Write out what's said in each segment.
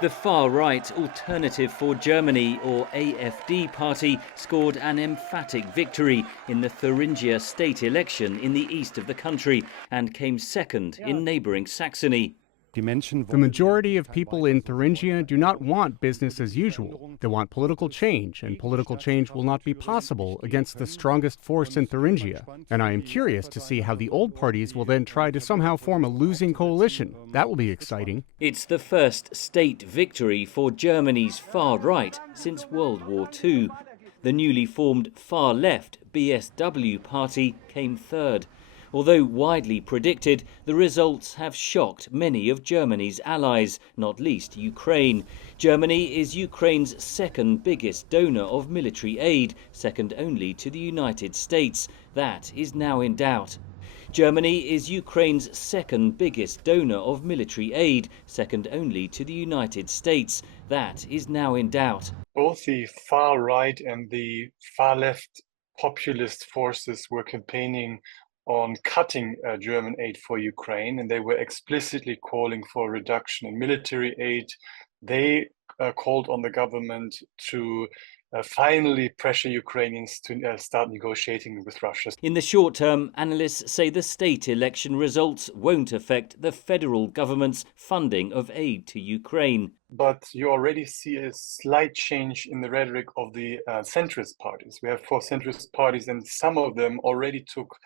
The far-right Alternative for Germany, or AfD party, scored an emphatic victory in the Thuringia state election in the east of the country and came second in neighbouring Saxony. The majority of people in Thuringia do not want business as usual. They want political change, and political change will not be possible against the strongest force in Thuringia. And I am curious to see how the old parties will then try to somehow form a losing coalition. That will be exciting. It's the first state victory for Germany's far right since World War II. The newly formed far-left BSW party came third. Although widely predicted, the results have shocked many of Germany's allies, not least Ukraine. Germany is Ukraine's second biggest donor of military aid, second only to the United States. That is now in doubt. Germany is Ukraine's second biggest donor of military aid, second only to the United States. That is now in doubt. Both the far right and the far left populist forces were campaigning on cutting German aid for Ukraine, and they were explicitly calling for a reduction in military aid. They called on the government to finally pressure Ukrainians to start negotiating with Russia. In the short term, analysts say the state election results won't affect the federal government's funding of aid to Ukraine. But you already see a slight change in the rhetoric of the centrist parties. We have 4 centrist parties, and some of them already took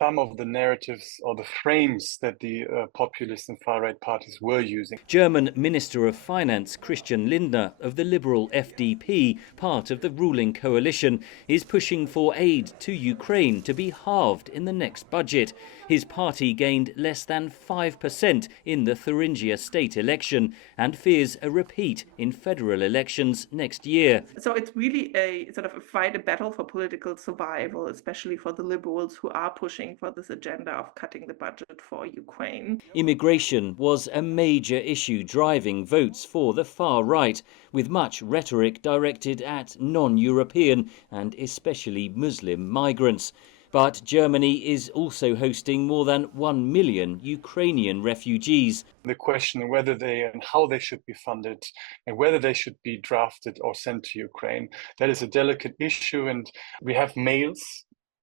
some of the narratives or the frames that the populist and far-right parties were using. German Minister of Finance Christian Lindner of the Liberal FDP, part of the ruling coalition, is pushing for aid to Ukraine to be halved in the next budget. His party gained less than 5% in the Thuringia state election and fears a repeat in federal elections next year. So it's really a sort of a battle for political survival, especially for the liberals who are pushing for this agenda of cutting the budget for Ukraine. Immigration was a major issue driving votes for the far right, with much rhetoric directed at non-European and especially Muslim migrants. But Germany is also hosting more than 1 million Ukrainian refugees. The question whether they and how they should be funded and whether they should be drafted or sent to Ukraine, that is a delicate issue. And we have males,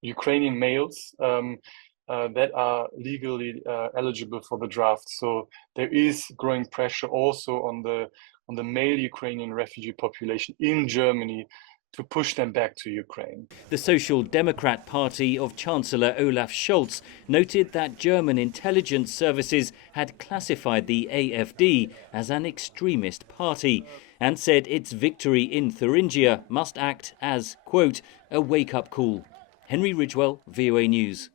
Ukrainian males, that are legally eligible for the draft. So there is growing pressure also on the male Ukrainian refugee population in Germany to push them back to Ukraine. The Social Democrat Party of Chancellor Olaf Scholz noted that German intelligence services had classified the AfD as an extremist party and said its victory in Thuringia must act as, quote, a wake-up call. Henry Ridgwell, VOA News.